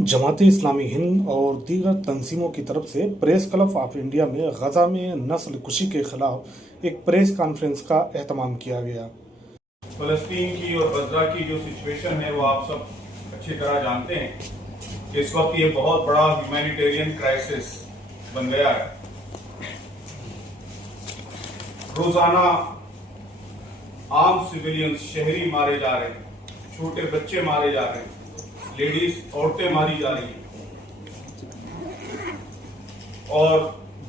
जमात इस्लामी हिंद और दीगर तंजीमों की तरफ से प्रेस क्लब ऑफ इंडिया में गजा में नस्ल कुशी के खिलाफ एक प्रेस कॉन्फ्रेंस का एहतमाम किया गया। फलस्तीन की और गजा की जो सिचुएशन है वो आप सब अच्छी तरह जानते हैं कि इस वक्त ये बहुत बड़ा ह्यूमैनिटेरियन क्राइसिस बन गया है। रोजाना आम सिविलियंस शहरी मारे जा रहे हैं, छोटे बच्चे मारे जा रहे हैं, लेडीज औरतें मारी जा रही हैं और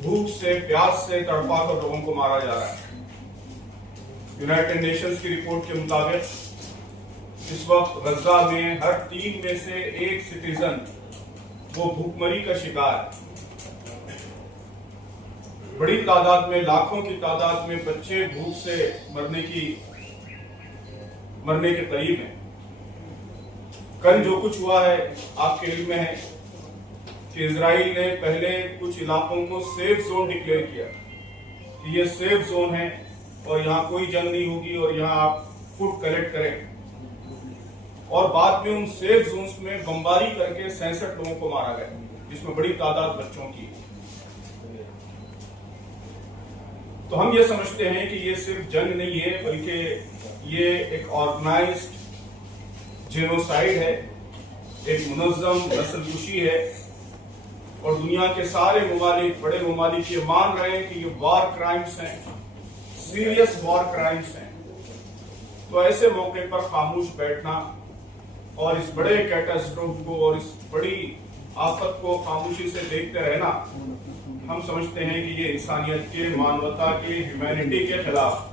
भूख से प्यास से तड़पा कर लोगों को मारा जा रहा है। यूनाइटेड नेशंस की रिपोर्ट के मुताबिक इस वक्त गजा में हर 3 में से 1 सिटीजन वो भूखमरी का शिकार है। बड़ी तादाद में, लाखों की तादाद में बच्चे भूख से मरने के करीब हैं। कल जो कुछ हुआ है आपके इल्म में है कि इजराइल ने पहले कुछ इलाकों को सेफ जोन डिक्लेयर किया कि ये सेफ जोन है और यहाँ कोई जंग नहीं होगी और यहाँ आप फूड कलेक्ट करें, और बाद में उन सेफ जोन्स में बमबारी करके 67 लोगों को मारा गया, जिसमें बड़ी तादाद बच्चों की। तो हम ये समझते हैं कि ये सिर्फ जंग नहीं है, बल्कि ये एक ऑर्गेनाइज्ड जेनोसाइड है, एक मुनज़्ज़म नस्लकुशी है। और दुनिया के सारे ममालिक, बड़े ममालिक ये मान रहे हैं कि ये वार क्राइम्स हैं, सीरियस वार क्राइम्स हैं। तो ऐसे मौके पर खामोश बैठना और इस बड़े कैटास्ट्रोफ को और इस बड़ी आफत को खामोशी से देखते रहना, हम समझते हैं कि ये इंसानियत के, मानवता के, ह्यूमैनिटी के खिलाफ।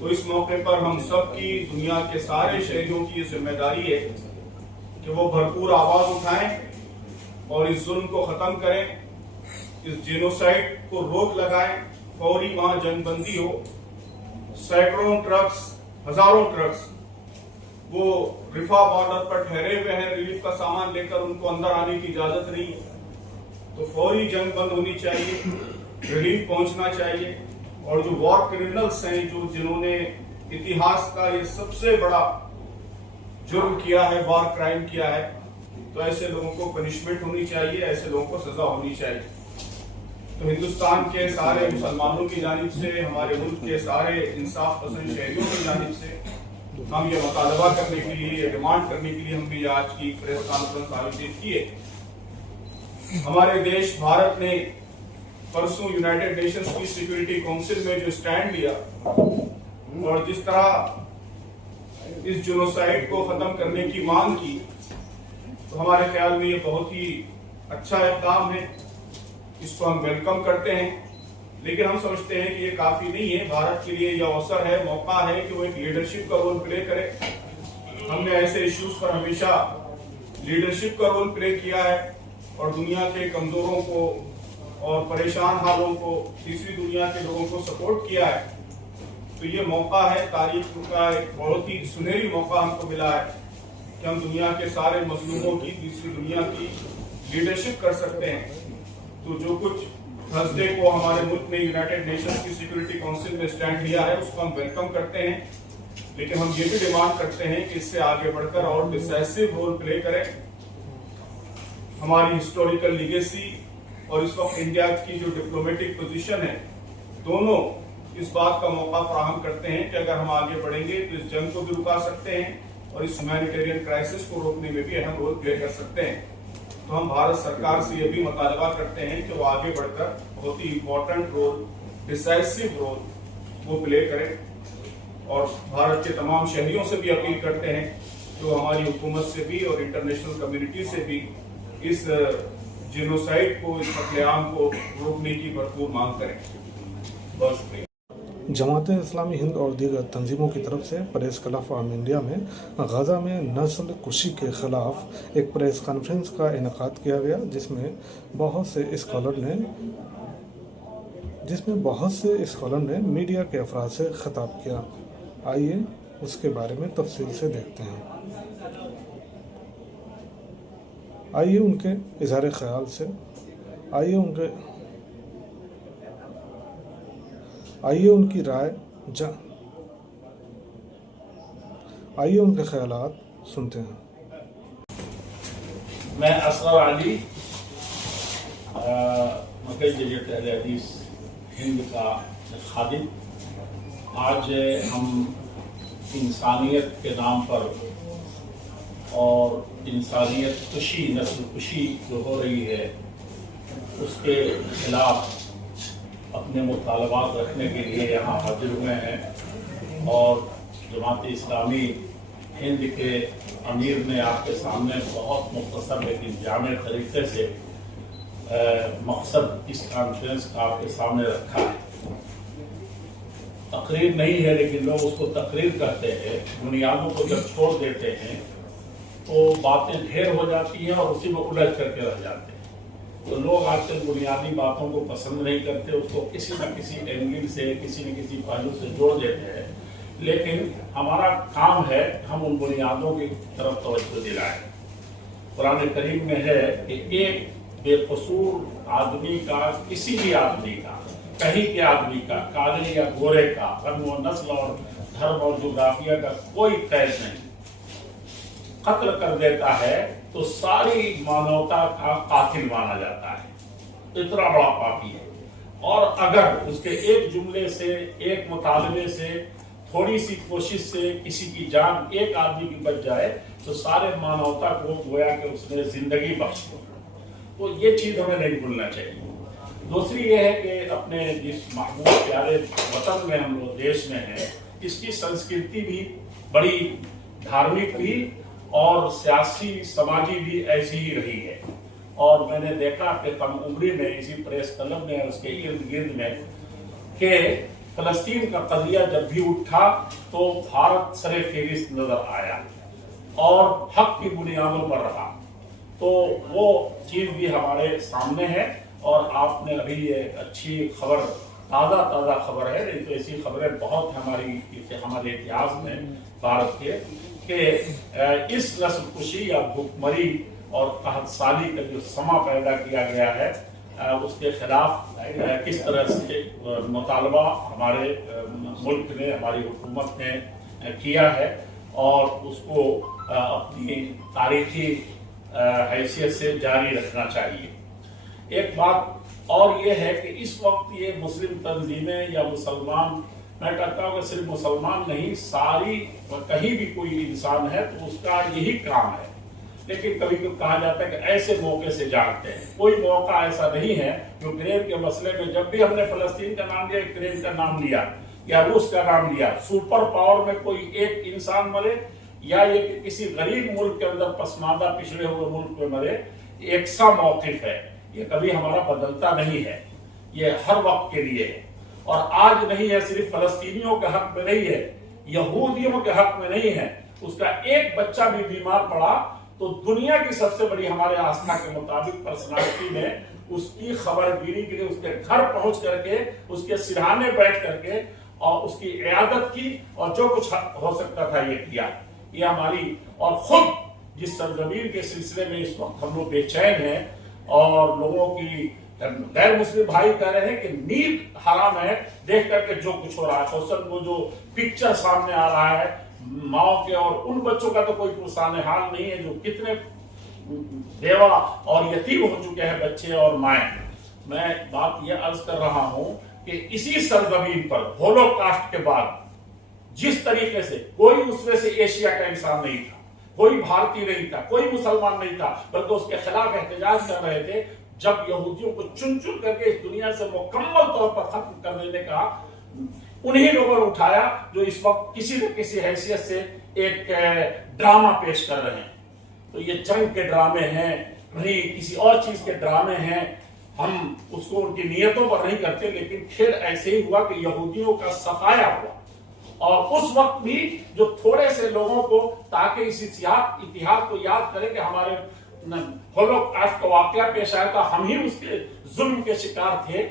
तो इस मौके पर हम सब की, दुनिया के सारे शहरियों की ये जिम्मेदारी है कि वो भरपूर आवाज उठाएं और इस जुल्म को खत्म करें, इस जेनोसाइड को रोक लगाएं, फौरी वहां जंगबंदी हो। सैकड़ों ट्रक्स, हजारों ट्रक्स वो रिफा बॉर्डर पर ठहरे हुए हैं, रिलीफ का सामान लेकर, उनको अंदर आने की इजाजत नहीं है। तो फौरी जंग बंद होनी चाहिए, रिलीफ पहुंचना चाहिए। और जो वॉर क्रिमिनल्स हैं, जिन्होंने इतिहास का ये सबसे बड़ा जुर्म किया है, वॉर क्राइम किया है, तो ऐसे लोगों को पनिशमेंट होनी चाहिए, ऐसे लोगों को सजा होनी चाहिए। तो हिंदुस्तान के सारे मुसलमानों की जानिब से, हमारे मुल्क के सारे इंसाफ पसंद शहरियों की जानिब से हम ये मुतालबा करने के लिए, ये डिमांड करने के लिए हमने आज की प्रेस कॉन्फ्रेंस आयोजित की है। हमारे देश भारत ने परसों यूनाइटेड नेशंस की सिक्योरिटी काउंसिल में जो स्टैंड लिया और जिस तरह इस जेनोसाइड को खत्म करने की मांग की, तो हमारे ख्याल में ये बहुत ही अच्छा इक़दाम है, इसको हम वेलकम करते हैं। लेकिन हम समझते हैं कि ये काफी नहीं है। भारत के लिए यह अवसर है, मौका है कि वो एक लीडरशिप का रोल प्ले करे। हमने ऐसे इश्यूज पर हमेशा लीडरशिप का रोल प्ले किया है और दुनिया के कमजोरों को और परेशान हालों को, तीसरी दुनिया के लोगों को सपोर्ट किया है। तो ये मौका है, तारीख का एक बहुत ही सुनहरी मौका हमको मिला है कि हम दुनिया के सारे मजलूमों की, तीसरी दुनिया की लीडरशिप कर सकते हैं। तो जो कुछ थर्सडे को हमारे मुल्क में यूनाइटेड नेशंस की सिक्योरिटी काउंसिल में स्टैंड लिया है, उसको हम वेलकम करते हैं। लेकिन हम ये भी डिमांड करते हैं कि इससे आगे बढ़कर और डिसाइसिव रोल प्ले करें। हमारी हिस्टोरिकल लीगेसी और इस वक्त इंडिया की जो डिप्लोमेटिक पोजीशन है, दोनों इस बात का मौका फराहम करते हैं कि अगर हम आगे बढ़ेंगे तो इस जंग को भी रुका सकते हैं और इस ह्यूमैनिटेरियन क्राइसिस को रोकने में भी अहम रोल प्ले कर सकते हैं। तो हम भारत सरकार से यह भी मुतालबा करते हैं कि वो आगे बढ़कर बहुत ही इंपॉर्टेंट रोल, डिसाइसिव रोल वो प्ले करें। और भारत के तमाम शहरियों से भी अपील करते हैं जो हमारी हुकूमत से भी और इंटरनेशनल कम्युनिटी से भी इस जेनोसाइड को, इस कत्लेआम को रोकने की भरपूर मांग करें। बहुत शुक्रिया। जमात इस्लामी हिंद और दीगर तंजीमों की तरफ से प्रेस क्लब ऑफ इंडिया में गजा में नस्ल कुशी के खिलाफ एक प्रेस कॉन्फ्रेंस का इनेकाद किया गया, जिसमें बहुत से स्कॉलर ने मीडिया के अफराद से खिताब किया। आइए उसके बारे में तफसील से देखते हैं। आइए उनके इज़हार ख्याल से, आइए उनकी राय आइए उनके ख्यालात सुनते हैं। میں اصغر علی مکئی جدید اہل حدیث ہند کا خادم. آج ہم انسانیت کے نام پر اور انسانیت کشی، نسل کشی جو ہو رہی ہے اس کے خلاف اپنے مطالبات رکھنے کے لیے یہاں حاضر ہوئے ہیں. اور جماعت اسلامی ہند کے امیر نے آپ کے سامنے بہت مختصر لیکن جامع طریقے سے مقصد اس کانفرنس کا آپ کے سامنے رکھا ہے. تقریر نہیں ہے لیکن لوگ اس کو تقریر کہتے ہیں. بنیادوں کو جب چھوڑ دیتے ہیں تو باتیں ڈھیر ہو جاتی ہیں اور اسی میں الجھ کر کے رہ جاتے ہیں. تو لوگ آج کل بنیادی باتوں کو پسند نہیں کرتے، اس کو کسی نہ کسی اینگل سے، کسی نہ کسی پہلو سے جوڑ دیتے ہیں. لیکن ہمارا کام ہے ہم ان بنیادوں کی طرف توجہ دلائیں. قرآن کریم میں ہے کہ ایک بے قصور آدمی کا، کسی بھی آدمی کا، کہیں کے آدمی کا، کالے یا گورے کا، رنگ و نسل اور دھرم اور جغرافیہ کا کوئی قید نہیں، قتل کر دیتا ہے تو ساری مانوتا کا قاتل مانا جاتا ہے. اتنا بڑا پاپی ہے. اور اگر اس کے ایک جملے سے، ایک مطالبے سے، تھوڑی سی کوشش سے کسی کی جان ایک آدمی کی بچ جائے تو سارے مانوتا کو گویا کہ اس نے زندگی بخش دی. تو یہ چیز ہمیں نہیں بھولنا چاہیے. دوسری یہ ہے کہ اپنے جس محبوب پیارے وطن میں ہم لوگ دیش میں ہیں، اس کی سنسکرتی بھی بڑی دھارمک بھی اور سیاسی سماجی بھی ایسی ہی رہی ہے. اور میں نے دیکھا کہ کم عمری میں اسی پریس کلب میں اس کے ارد گرد میں کہ فلسطین کا قضیہ جب بھی اٹھا تو بھارت سر فہرست نظر آیا اور حق کی بنیادوں پر رہا. تو وہ چیز بھی ہمارے سامنے ہے. اور آپ نے ابھی ایک اچھی خبر، تازہ خبر ہے، نہیں تو ایسی خبریں بہت ہمارے اتہاس میں بھارت کے، کہ اس نسل کشی یا بھوک مری اور قحط سالی کا جو سما پیدا کیا گیا ہے اس کے خلاف کس طرح سے مطالبہ ہمارے ملک نے، ہماری حکومت نے کیا ہے اور اس کو اپنی تاریخی حیثیت سے جاری رکھنا چاہیے. ایک بات اور یہ ہے کہ اس وقت یہ مسلم تنظیمیں یا مسلمان، میں کہتا ہوں کہ صرف مسلمان نہیں، ساری کہیں بھی کوئی انسان ہے تو اس کا یہی کام ہے. لیکن کبھی کبھی کہا جاتا ہے کہ ایسے موقع سے جانتے ہیں. کوئی موقع ایسا نہیں ہے. یوکرین کے مسئلے میں جب بھی ہم نے فلسطین کا نام لیا، یوکرین کا نام لیا یا روس کا نام لیا، سپر پاور میں کوئی ایک انسان مرے یا یہ کہ کسی غریب ملک کے اندر پسماندہ پچھڑے ہوئے ملک میں مرے، ایک سا موقف ہے. یہ کبھی ہمارا بدلتا نہیں ہے، یہ ہر وقت کے لیے ہے. اور آج نہیں ہے، صرف فلسطینیوں کے حق میں نہیں ہے، یہودیوں کے حق میں نہیں ہے. اس کا ایک بچہ بھی بیمار پڑا تو دنیا کی سب سے بڑی ہمارے آستھا کے مطابق پرسنالٹی نے اس کی خبر گیری کے لیے اس کے گھر پہنچ کر کے، اس کے سرہانے بیٹھ کر کے اور اس کی عیادت کی اور جو کچھ ہو سکتا تھا یہ کیا. یہ ہماری، اور خود جس سرزمین کے سلسلے میں اس وقت ہم لوگ بے چین ہیں اور لوگوں کی غیر مسلم بھائی کہہ رہے ہیں کہ نیند حرام ہے دیکھ کر کے جو کچھ ہو رہا ہے. سوشل وہ جو پکچر سامنے آ رہا ہے ماؤں کے، اور ان بچوں کا تو کوئی پرسان حال نہیں ہے جو کتنے بیوہ اور یتیم ہو چکے ہیں بچے اور مائیں. میں بات یہ عرض کر رہا ہوں کہ اسی سرزمین پر ہولوکاسٹ کے بعد جس طریقے سے کوئی اس میں سے ایشیا کا انسان نہیں تھا، کوئی بھارتی نہیں تھا، کوئی مسلمان نہیں تھا، بلکہ اس کے خلاف احتجاج کر رہے تھے جب یہودیوں کو چن چن کر کے اس دنیا سے مکمل طور پر ختم کر دینے کا انہی لوگوں نے اٹھایا جو اس وقت کسی نہ کسی حیثیت سے ایک ڈرامہ پیش کر رہے ہیں. تو یہ جنگ کے ڈرامے ہیں، نہیں کسی اور چیز کے ڈرامے ہیں. ہم اس کو ان کی نیتوں پر نہیں کرتے، لیکن پھر ایسے ہی ہوا کہ یہودیوں کا صفایا ہوا. اور اس وقت بھی جو تھوڑے سے لوگوں کو، تاکہ اس اتحاد کو یاد کریں کہ ہمارے ہولوکاسٹ کا واقعہ پیش آیا تھا، ہم ہی اس کے ظلم کے شکار تھے،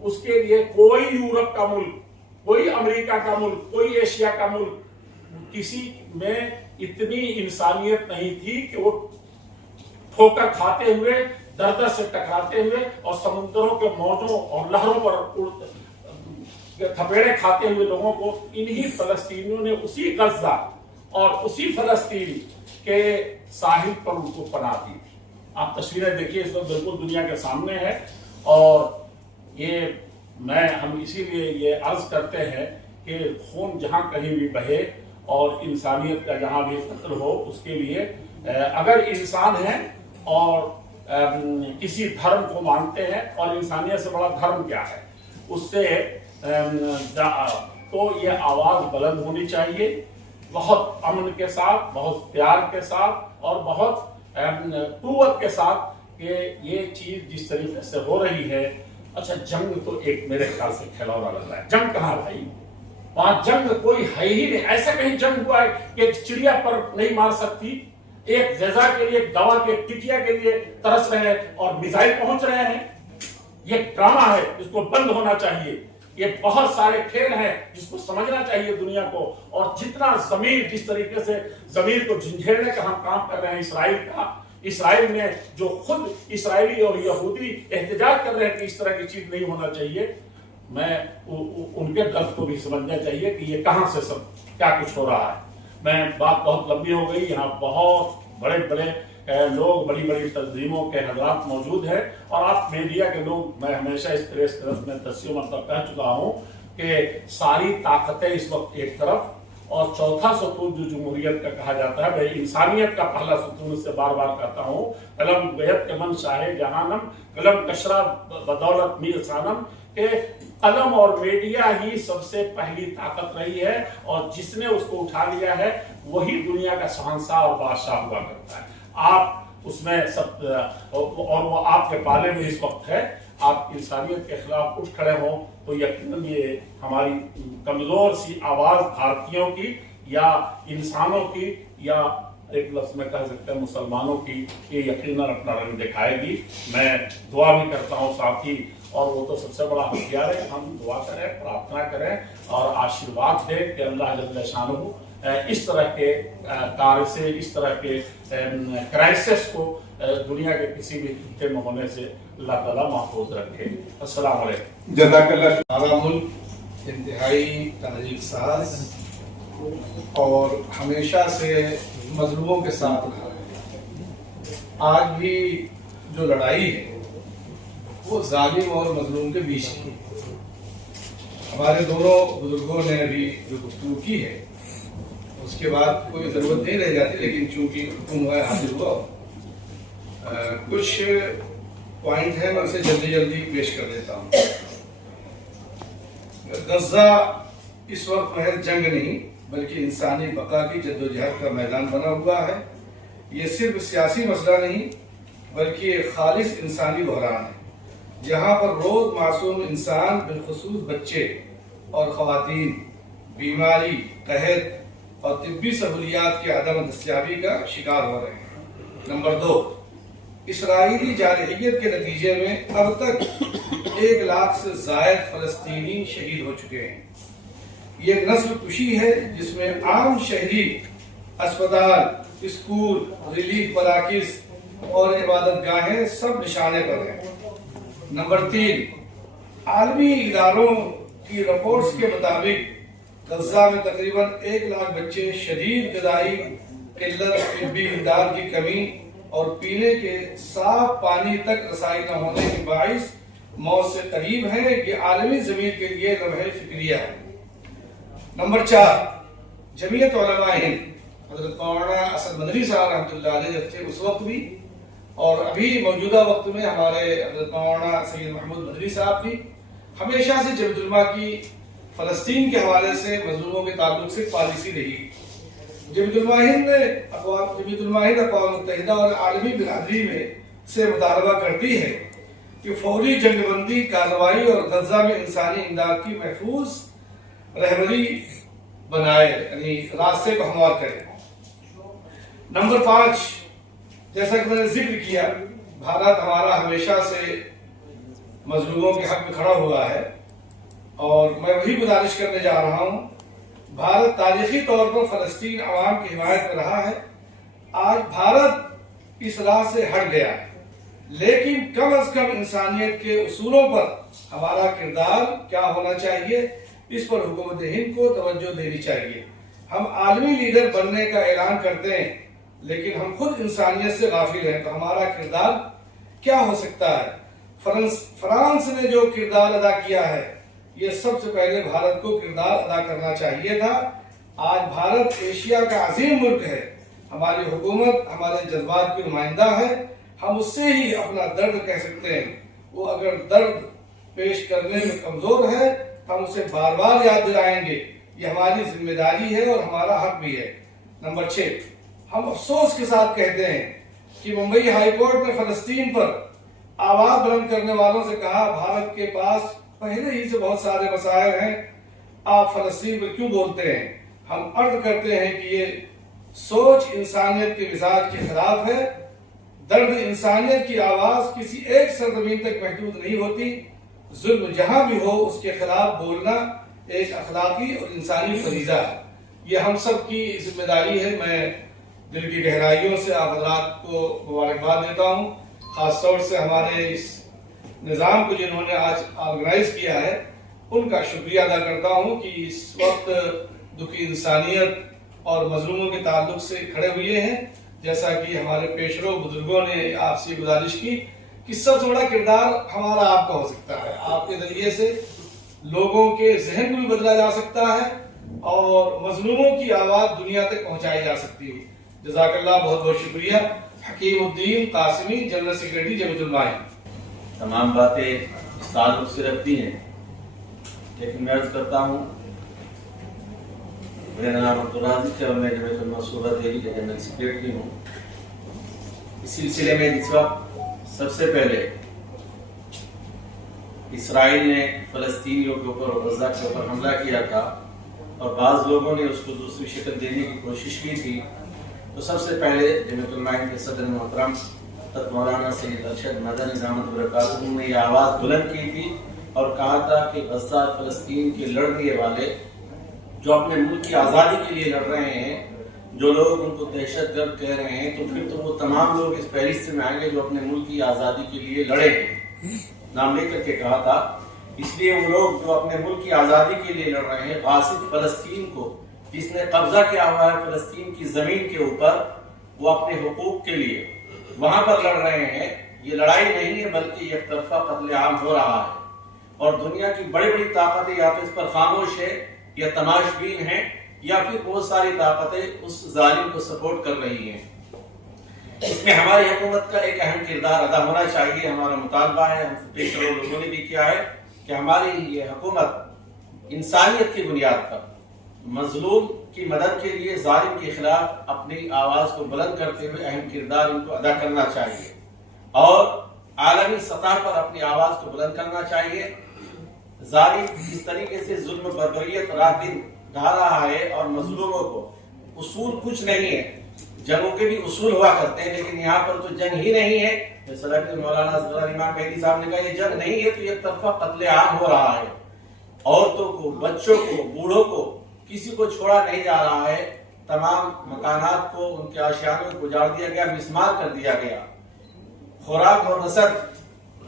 اس کے لیے کوئی یورپ کا ملک، کوئی امریکہ کا ملک، کوئی ایشیا کا ملک، کسی میں اتنی انسانیت نہیں تھی کہ وہ ٹھوکر کھاتے ہوئے، دردر سے ٹکراتے ہوئے اور سمندروں کے موجوں اور لہروں پر تھپیڑے کھاتے ہوئے لوگوں کو، انہی فلسطینیوں نے اسی غزہ اور اسی فلسطین کے ساحل پر ان کو پناہ دی تھی. آپ تصویریں دیکھیے اس وقت بالکل دنیا کے سامنے ہے، اور یہ ہم اسی لیے یہ عرض کرتے ہیں کہ خون جہاں کہیں بھی بہے اور انسانیت کا جہاں بھی قتل ہو، اس کے لیے اگر انسان ہیں اور کسی دھرم کو مانتے ہیں، اور انسانیت سے بڑا دھرم کیا ہے، اس سے تو یہ آواز بلند ہونی چاہیے، بہت امن کے ساتھ، بہت پیار کے ساتھ، اور بہت قوت کے ساتھ، کہ یہ چیز جس طریقے سے ہو رہی ہے۔ اچھا، جنگ تو ایک میرے خیال سے کھلونا لگ رہا ہے۔ جنگ کہاں بھائی؟ وہاں جنگ کوئی ہے ہی نہیں۔ ایسا کہیں جنگ ہوا ہے کہ ایک چڑیا پر نہیں مار سکتی، ایک غذا کے لیے، ایک دوا کے ٹکیا کے لیے ترس رہے ہیں اور میزائل پہنچ رہے ہیں۔ یہ ڈرامہ ہے، اس کو بند ہونا چاہیے۔ یہ بہت سارے کھیل ہیں جس کو سمجھنا چاہیے دنیا کو، اور جتنا ضمیر، جس طریقے سے ضمیر کو جھنجھوڑنے کا ہم کام کر رہے ہیں اسرائیل کا، اسرائیل میں جو خود اسرائیلی اور یہودی احتجاج کر رہے ہیں کہ اس طرح کی چیز نہیں ہونا چاہیے، میں ان کے درد کو بھی سمجھنا چاہیے کہ یہ کہاں سے سب کیا کچھ ہو رہا ہے۔ میں بات بہت لمبی ہو گئی، یہاں بہت بڑے بڑے لوگ، بڑی بڑی تنظیموں کے حضرات موجود ہیں، اور آپ میڈیا کے لوگ، میں ہمیشہ اس پریس کلب میں 10 مرتبہ کہہ چکا ہوں کہ ساری طاقتیں اس وقت ایک طرف، اور چوتھا ستون جو جمہوریت کا کہا جاتا ہے، میں انسانیت کا پہلا ستون اس سے بار بار کہتا ہوں، قلم بیعت کے من شاہ جہانم، قلم کشرا بدولت میر سانم، کہ قلم اور میڈیا ہی سب سے پہلی طاقت رہی ہے، اور جس نے اس کو اٹھا لیا ہے وہی دنیا کا شہنشاہ اور بادشاہ ہوا کرتا ہے۔ آپ اس میں سب، اور وہ آپ کے پالے میں اس وقت ہے۔ آپ انسانیت کے خلاف اٹھ کھڑے ہوں تو یقیناً یہ ہماری کمزور سی آواز بھارتیوں کی یا انسانوں کی یا ایک لفظ میں کہہ سکتے ہیں مسلمانوں کی، یہ یقیناً اپنا رنگ دکھائے گی۔ میں دعا بھی کرتا ہوں ساتھی، اور وہ تو سب سے بڑا ہتھیار ہے، ہم دعا کریں، پرارتھنا کریں اور آشیرواد دیں کہ اللہ جل شانہ اس طرح کے کارثے، اس طرح کے کرائسس کو دنیا کے کسی بھی خطے میں ہونے سے اللہ تعالیٰ محفوظ رکھے۔ السلام علیکم۔ جزاک اللہ۔ ہمارا ملک انتہائی تحریک ساز اور ہمیشہ سے مظلوموں کے ساتھ رہا ہے۔ آج بھی جو لڑائی ہے وہ ظالم اور مظلوم کے بیچ ہے۔ ہمارے دونوں بزرگوں نے ابھی جو گفتگو کی ہے اس کے بعد کوئی ضرورت نہیں رہ جاتی، لیکن چونکہ حکم حاصل ہوا، کچھ پوائنٹ ہیں، میں اسے جلدی پیش کر دیتا ہوں۔ غزہ اس وقت محض جنگ نہیں بلکہ انسانی بقا کی جدوجہد کا میدان بنا ہوا ہے۔ یہ صرف سیاسی مسئلہ نہیں بلکہ ایک خالص انسانی بحران ہے، جہاں پر روز معصوم انسان، بالخصوص بچے اور خواتین، بیماری، قحط اور طبی سہولیات کی عدم دستیابی کا شکار ہو رہے ہیں۔ نمبر 2، اسرائیلی جارحیت کے نتیجے میں اب تک 1 لاکھ سے زائد فلسطینی شہید ہو چکے ہیں۔ یہ نسل کشی ہے جس میں عام شہری، اسپتال، اسکول، ریلیف مراکز اور عبادت گاہیں سب نشانے پر ہیں۔ نمبر 3، عالمی اداروں کی رپورٹس کے مطابق غزہ میں تقریباً 1 لاکھ بچے شدید غذائی قلت، طبی امداد کی کمی اور پینے کے صاف پانی تک رسائی نہ ہونے کے باعث موت سے قریب ہیں۔ یہ عالمی ضمیر کے لیے لمحہ فکریہ ہے۔ نمبر 4، جمعیت علماء ہند، حضرت مولانا اسد مدنی صاحب رحمۃ اللہ علیہ تھے اس وقت بھی، اور ابھی موجودہ وقت میں ہمارے حضرت مولانا سید محمود مدنی صاحب بھی، ہمیشہ سے جمعیت علماء کی فلسطین کے حوالے سے مظلوموں کے تعلق سے پالیسی رہی۔ جمعیت علماء ہند اقوام متحدہ اور عالمی برادری میں سے مطالبہ کرتی ہے کہ فوری جنگ بندی کارروائی اور غزہ میں انسانی امداد کی محفوظ رہبری بنائے، یعنی راستے کو ہموار کرے۔ نمبر 5، جیسا کہ میں نے ذکر کیا، بھارت ہمارا ہمیشہ سے مظلوموں کے حق میں کھڑا ہوا ہے، اور میں وہی گزارش کرنے جا رہا ہوں۔ بھارت تاریخی طور پر فلسطین عوام کی حمایت میں رہا ہے۔ آج بھارت اس راہ سے ہٹ گیا ہے، لیکن کم از کم انسانیت کے اصولوں پر ہمارا کردار کیا ہونا چاہیے، اس پر حکومت ہند کو توجہ دینی چاہیے۔ ہم عالمی لیڈر بننے کا اعلان کرتے ہیں، لیکن ہم خود انسانیت سے غافل ہیں، تو ہمارا کردار کیا ہو سکتا ہے؟ فرانس نے جو کردار ادا کیا ہے، یہ سب سے پہلے بھارت کو کردار ادا کرنا چاہیے تھا۔ آج بھارت ایشیا کا عظیم ملک ہے، ہماری حکومت ہمارے جذبات کی نمائندہ ہے، ہم اس سے ہی اپنا درد کہہ سکتے ہیں۔ وہ اگر درد پیش کرنے میں کمزور ہے، ہم اسے بار بار یاد دلائیں گے، یہ ہماری ذمہ داری ہے اور ہمارا حق بھی ہے۔ نمبر 6، ہم افسوس کے ساتھ کہتے ہیں کہ ممبئی ہائی کورٹ نے فلسطین پر آواز بلند کرنے والوں سے کہا، بھارت کے پاس پہلے ہی سے بہت سارے مسائل ہیں، آپ فلسطین پر کیوں بولتے ہیں؟ ہم عرض کرتے ہیں کہ یہ سوچ انسانیت کے مزاج کے خلاف ہے۔ درد انسانیت کی آواز کسی ایک سرزمین تک محدود نہیں ہوتی، ظلم جہاں بھی ہو اس کے خلاف بولنا ایک اخلاقی اور انسانی فریضہ ہے، یہ ہم سب کی ذمہ داری ہے۔ میں دل کی گہرائیوں سے آپ حضرات کو مبارکباد دیتا ہوں، خاص طور سے ہمارے اس نظام کو جنہوں نے آج آرگنائز کیا ہے، ان کا شکریہ ادا کرتا ہوں کہ اس وقت دکھی انسانیت اور مظلوموں کے تعلق سے کھڑے ہوئے ہیں۔ جیسا کہ ہمارے پیشرو بزرگوں نے آپ سے گزارش کی کہ سب سے بڑا کردار ہمارا آپ کا ہو سکتا ہے، آپ کے ذریعے سے لوگوں کے ذہن کو بھی بدلا جا سکتا ہے اور مظلوموں کی آواز دنیا تک پہنچائی جا سکتی ہے۔ جزاک اللہ، بہت بہت شکریہ۔ حکیم الدین قاسمی، جنرل سیکریٹری جمعیت علماء۔ تمام باتیں اس تعلق سے رکھتی ہیں، لیکن میں عرض کرتا ہوں، میرا نام عبدالرازق ہے اور میں جمعیت علماء صوبہ دہلی کا جنرل سیکریٹری ہوں۔ اس سلسلے میں اس وقت سب سے پہلے اسرائیل نے فلسطینیوں کے اوپر اور غزہ کے اوپر حملہ کیا تھا اور بعض لوگوں نے اس کو دوسری شکل دینے کی کوشش کی تھی، تو سب سے پہلے جمعیت علماء کے صدر محترم حضرت مولانا سید ارشد مدنی دامت برکاتہ نے یہ آواز بلند کی تھی اور کہا تھا کہ غزہ فلسطین کے لڑنے والے جو اپنے ملک کی آزادی کے لیے لڑ رہے ہیں، جو لوگ ان کو دہشت گرد کہہ رہے ہیں، تو پھر تو وہ تمام لوگ اس فہرست میں آئیں گے جو اپنے ملک کی آزادی کے لیے لڑے ہیں، نام لے کر کے کہا تھا۔ اس لیے وہ لوگ جو اپنے ملک کی آزادی کے لیے لڑ رہے ہیں، غاصب فلسطین کو جس نے قبضہ کیا ہوا ہے فلسطین کی زمین کے اوپر، وہ اپنے حقوق کے لیے وہاں پر لڑ رہے ہیں، یہ لڑائی نہیں ہے بلکہ یک طرفہ قتل عام ہو رہا ہے، اور دنیا کی بڑی بڑی طاقتیں یا تو اس پر خاموش ہے یا تماش بین ہیں، یا پھر بہت ساری طاقتیں اس ظالم کو سپورٹ کر رہی ہیں۔ اس میں ہماری حکومت کا ایک اہم کردار ادا ہونا چاہیے۔ ہمارا مطالبہ ہے، ہم سے پیشرو لوگوں نے بھی کیا ہے کہ ہماری یہ حکومت انسانیت کی بنیاد پر مظلوم کی مدد کے لیے ظالم کے خلاف اپنی آواز کو بلند کرتے ہوئے اہم کردار ان کو ادا کرنا چاہیے اور عالمی سطح پر اپنی آواز کو بلند کرنا چاہیے۔ ظالم جس طریقے سے ظلم بربریت رات دن ڈھا رہا ہے اور مظلوموں کو اصول کچھ نہیں ہے، جنگوں کے بھی اصول ہوا کرتے ہیں لیکن یہاں پر تو جنگ ہی نہیں ہے۔ مثلا کہ مولانا امام مہدی صاحب نے کہا یہ جنگ نہیں ہے، تو ایک طرفہ قتل عام ہو رہا ہے، عورتوں کو، بچوں کو، بوڑھوں کو کسی کو چھوڑا نہیں جا رہا ہے، تمام مکانات کو، ان کے آشیانوں کو اجاڑ دیا گیا، مسمار کر دیا گیا، خوراک اور رسد،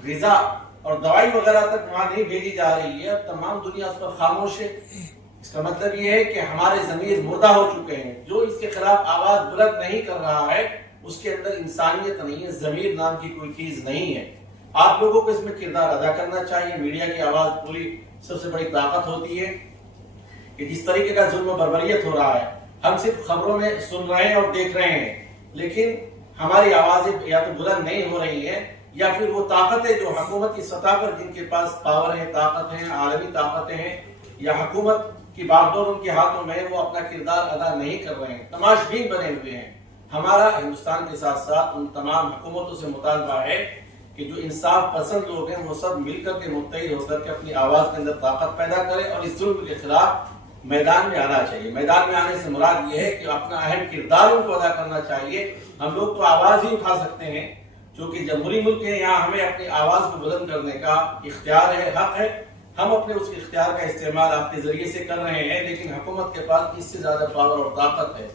غذا اور دوائی وغیرہ تک وہاں نہیں بھیجی جا رہی ہے، تمام دنیا اس پر خاموش ہے۔ اس کا مطلب یہ ہے کہ ہمارے ضمیر مردہ ہو چکے ہیں، جو اس کے خلاف آواز بلند نہیں کر رہا ہے اس کے اندر انسانیت نہیں ہے، ضمیر نام کی کوئی چیز نہیں ہے۔ آپ لوگوں کو اس میں کردار ادا کرنا چاہیے۔ میڈیا کی آواز پوری سب سے بڑی طاقت ہوتی ہے کہ جس طریقے کا ظلم و بربریت ہو رہا ہے ہم صرف خبروں میں سن رہے ہیں اور دیکھ رہے ہیں، لیکن ہماری آوازیں یا تو بلند نہیں ہو رہی ہیں یا پھر وہ طاقتیں جو حکومت کی سطح پر جن کے پاس پاور ہے، طاقت ہیں، عالمی طاقتیں ہیں، یا حکومت کی باغ ڈور ان کے ہاتھوں میں، وہ اپنا کردار ادا نہیں کر رہے ہیں، تماش بین بنے ہوئے ہیں۔ ہمارا ہندوستان کے ساتھ ساتھ ان تمام حکومتوں سے مطالبہ ہے کہ جو انصاف پسند لوگ ہیں وہ سب مل کر کے متحد ہو کر کے اپنی آواز کے اندر طاقت پیدا کرے اور اس ظلم کے خلاف میدان میں آنا چاہیے۔ میدان میں آنے سے مراد یہ ہے کہ اپنا اہم کردار ان کو ادا کرنا چاہیے۔ ہم لوگ تو آواز ہی اٹھا سکتے ہیں، چونکہ جمہوری ملک ہے، یہاں ہمیں اپنی آواز کو بلند کرنے کا اختیار ہے، حق ہے، ہم اپنے اس اختیار کا استعمال آپ کے ذریعے سے کر رہے ہیں، لیکن حکومت کے پاس اس سے زیادہ پاور اور طاقت ہے۔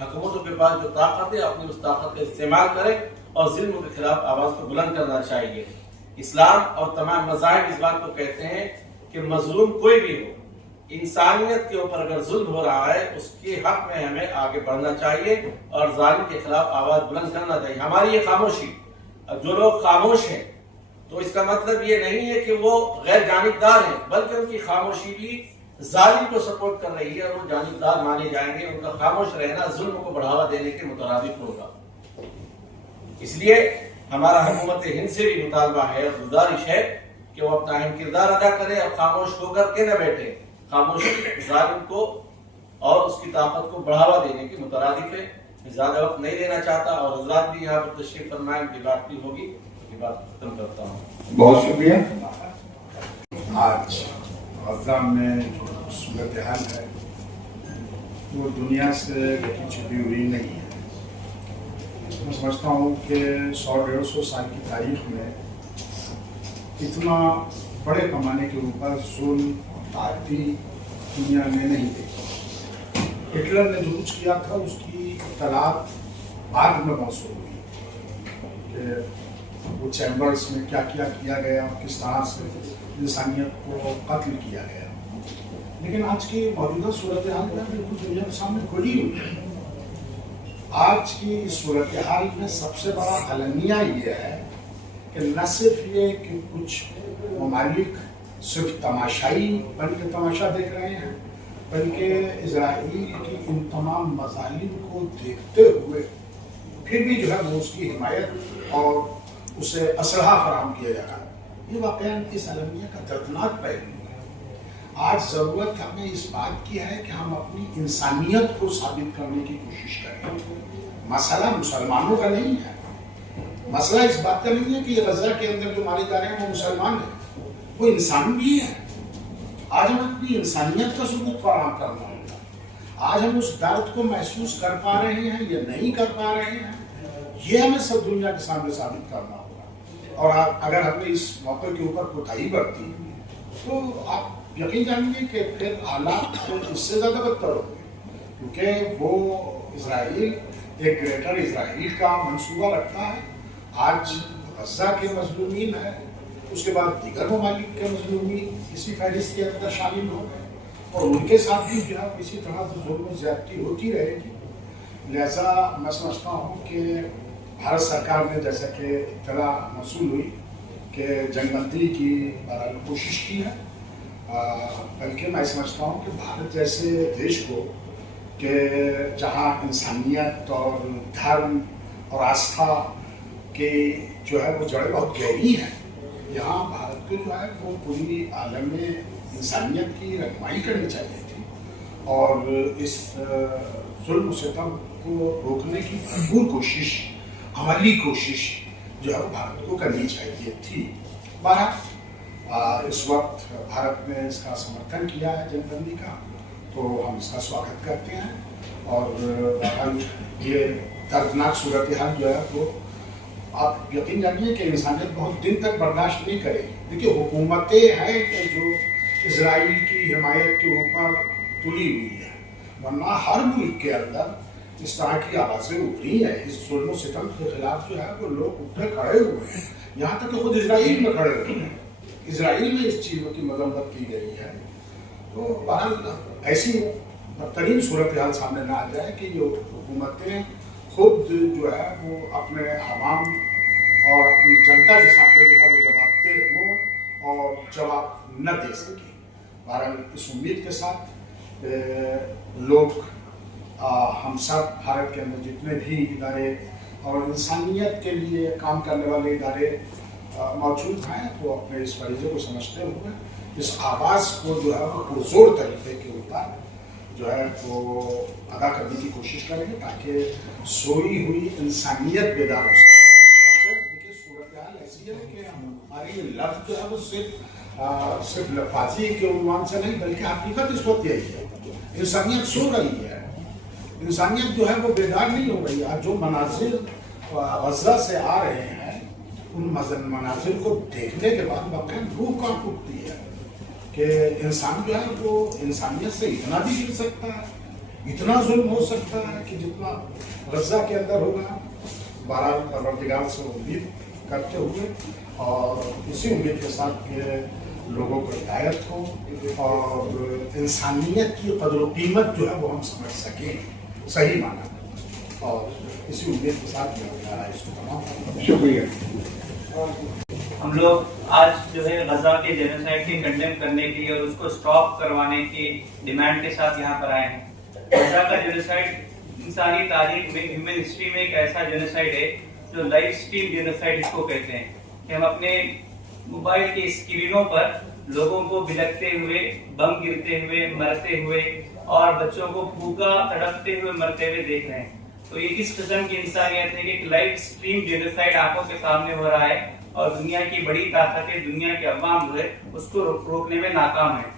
حکومتوں کے پاس جو طاقت ہے اپنی اس طاقت کا استعمال کرے اور ظلم کے خلاف آواز کو بلند کرنا چاہیے۔ اسلام اور تمام مذاہب اس بات کو کہتے ہیں کہ مظلوم کوئی بھی ہو، انسانیت کے اوپر اگر ظلم ہو رہا ہے اس کے حق میں ہمیں آگے بڑھنا چاہیے اور ظالم کے خلاف آواز بلند کرنا چاہیے. ہماری یہ خاموشی، جو لوگ خاموش ہیں تو اس کا مطلب یہ نہیں ہے کہ وہ غیر جانبدار ہیں، بلکہ ان کی خاموشی بھی ظالم کو سپورٹ کر رہی ہے اور وہ جانبدار مانے جائیں گے. ان کا خاموش رہنا ظلم کو بڑھاوا دینے کے مترادف ہوگا. اس لیے ہمارا حکومت ہند سے بھی مطالبہ ہے اور گزارش ہے کہ وہ اپنا اہم کردار ادا کرے اور خاموش ہو کر کے نہ بیٹھے. خاموشی ظالم کو اور اس کی طاقت کو بڑھاوا دینے کے مترادف ہے. زیادہ وقت نہیں لینا چاہتا اور حضرات بھی یہاں پر تشریف فرمائیں، ان کی بات بھی ہوگی. کی بات ختم کرتا ہوں. بہت شکریہ. آج غزہ میں جو صورتحال ہے وہ دنیا سے کہیں چھپی ہوئی نہیں ہے. میں سمجھتا ہوں کہ 100-150 سال کی تاریخ میں اتنا بڑے پیمانے کے اوپر ظلم اور تعدی دنیا میں نہیں دیکھی. ہٹلر نے جو کچھ کیا تھا اس کی اطلاعات بعد میں موصول ہوئی کہ وہ چیمبرز میں کیا کیا گیا اور کس طرح سے انسانیت کو قتل کیا گیا. لیکن آج کی موجودہ صورتحال میں بالکل دنیا کے سامنے کھلی ہوئی ہے. آج کی اس صورتحال میں سب سے بڑا المیہ یہ ہے کہ نہ صرف یہ کہ کچھ ممالک صرف تماشائی بن کے تماشا دیکھ رہے ہیں، بلکہ اسرائیل کی ان تمام مظالم کو دیکھتے ہوئے پھر بھی جو ہے وہ اس کی حمایت اور اسے اسلحہ فراہم کیا جا رہا ہے. یہ واقعہ اس المیہ کا دردناک پہلو ہے. آج ضرورت ہمیں اس بات کی ہے کہ ہم اپنی انسانیت کو ثابت کرنے کی کوشش کریں. مسئلہ مسلمانوں کا نہیں ہے، مسئلہ اس بات کا نہیں ہے کہ یہ غزہ کے اندر جو مارے جا رہے ہیں وہ مسلمان ہیں، وہ انسان بھی ہیں. آج ہم اپنی انسانیت کا ثبوت فراہم کرنا ہوگا. آج ہم اس درد کو محسوس کر پا رہے ہیں یا نہیں کر پا رہے ہیں، یہ ہمیں سب دنیا کے سامنے ثابت کرنا ہوگا. اور اگر ہم نے اس موقع کے اوپر کوتاہی برتی تو آپ یقین جانیے کہ پھر حالات اس سے زیادہ بدتر ہو گئے، کیونکہ وہ اسرائیل ایک گریٹر اسرائیل کا منصوبہ رکھتا ہے. آج غزہ کے مظلومین ہیں، اس کے بعد دیگر ممالک کے مظلومین اسی فہرست کے اندر شامل ہو گئے اور ان کے ساتھ بھی جو ہے اسی طرح سے ظلم و زیادتی ہوتی رہے گی. لہذا میں سمجھتا ہوں کہ بھارت سرکار نے جیسا کہ اطلاع موصول ہوئی کہ جنگ بندی کی بہرحال کوشش کی ہے، بلکہ میں سمجھتا ہوں کہ بھارت جیسے دیش کو کہ جہاں انسانیت اور دھرم اور آستھا کے جو ہے وہ جڑیں بہت گہری ہیں، یہاں بھارت کو جو ہے وہ پوری عالم میں انسانیت کی رہنمائی کرنی چاہیے تھی اور اس ظلم و ستم کو روکنے کی بھرپور کوشش، عملی کوشش جو ہے وہ بھارت کو کرنی چاہیے تھی. بہرحال اس وقت بھارت نے اس کا سمرتھن کیا ہے جنگ بندی کا، تو ہم اس کا سواگت کرتے ہیں. اور بہرحال یہ دردناک صورتحال جو ہے وہ آپ یقین جانیے کہ انسانیت بہت دن تک برداشت نہیں کرے گی. دیکھیے حکومتیں ہیں کہ جو اسرائیل کی حمایت کے اوپر تلی ہوئی ہے، ورنہ ہر ملک کے اندر اس طرح کی آوازیں اٹھی ہیں. اس ظلم و ستم کے خلاف جو ہے وہ لوگ اٹھے کھڑے ہوئے ہیں، یہاں تک کہ خود اسرائیل میں کھڑے ہوئے ہیں. اسرائیل میں اس چیزوں کی مذمت کی گئی ہے. تو بہرحال ایسی بدترین صورتحال سامنے نہ آ جائے کہ یہ حکومتیں خود جو ہے وہ اپنے عوام اور اپنی جنتا کے سامنے جو ہے وہ جواب دہ ہوں اور جواب نہ دے سکیں. بہرحال اس امید کے ساتھ لوگ ہم سب بھارت کے اندر جتنے بھی ادارے اور انسانیت کے لیے کام کرنے والے ادارے موجود ہیں تو اپنے اس فریضے کو سمجھتے ہوئے اس آواز کو جو ہے وہ پرزور طریقے کے اوپر جو ہے وہ ادا کرنے کی کوشش کریں گے تاکہ سوئی ہوئی انسانیت بیدار ہو سکے. دیکھیے صورتحال ایسی ہے کہ ہماری لفظ جو ہے وہ صرف لفاظی کے عنوان سے نہیں بلکہ حقیقت اس وقت یہی ہے. انسانیت سو رہی ہے، انسانیت جو ہے وہ بیدار نہیں ہو رہی. آج جو مناظر غزہ سے آ رہے ہیں ان مناظر کو دیکھنے کے بعد واقعی روح کانپ اٹھتی ہے کہ انسان جو ہے وہ انسانیت سے اتنا بھی گر سکتا ہے، اتنا ظلم ہو سکتا ہے کہ جتنا غزہ کے اندر ہوگا. بہرحال پروردگار سے امید کرتے ہوئے اور اسی امید کے ساتھ کہ लोगों को हिदायत हो और इंसानियत की कदर व कीमत जो है वो हम समझ सकें सही माना में। और इसी उम्मीद के साथ मैं अपना राय इसको तमाम शुक्रिया। हम लोग आज जो है गजा के जेनोसाइड के कंडेम करने के लिए और उसको स्टॉप करवाने की डिमांड के साथ यहाँ पर आए हैं। गजा का जेनोसाइड इंसानी तारीख में, ह्यूमन हिस्ट्री में एक ऐसा जेनोसाइड है जो लाइव स्ट्रीम जेनोसाइड इसको कहते हैं, कि हम अपने मोबाइल की स्क्रीनों पर लोगों को बिलखते हुए, बम गिरते हुए, मरते हुए और बच्चों को भूखा तड़पते हुए मरते हुए देख रहे हैं। तो ये किस किस्म की इंसानियत है कि एक लाइव स्ट्रीम जेनोसाइड आंखों के सामने हो रहा है और दुनिया की बड़ी ताकतें, दुनिया के अवाम जो है उसको रोकने में नाकाम है।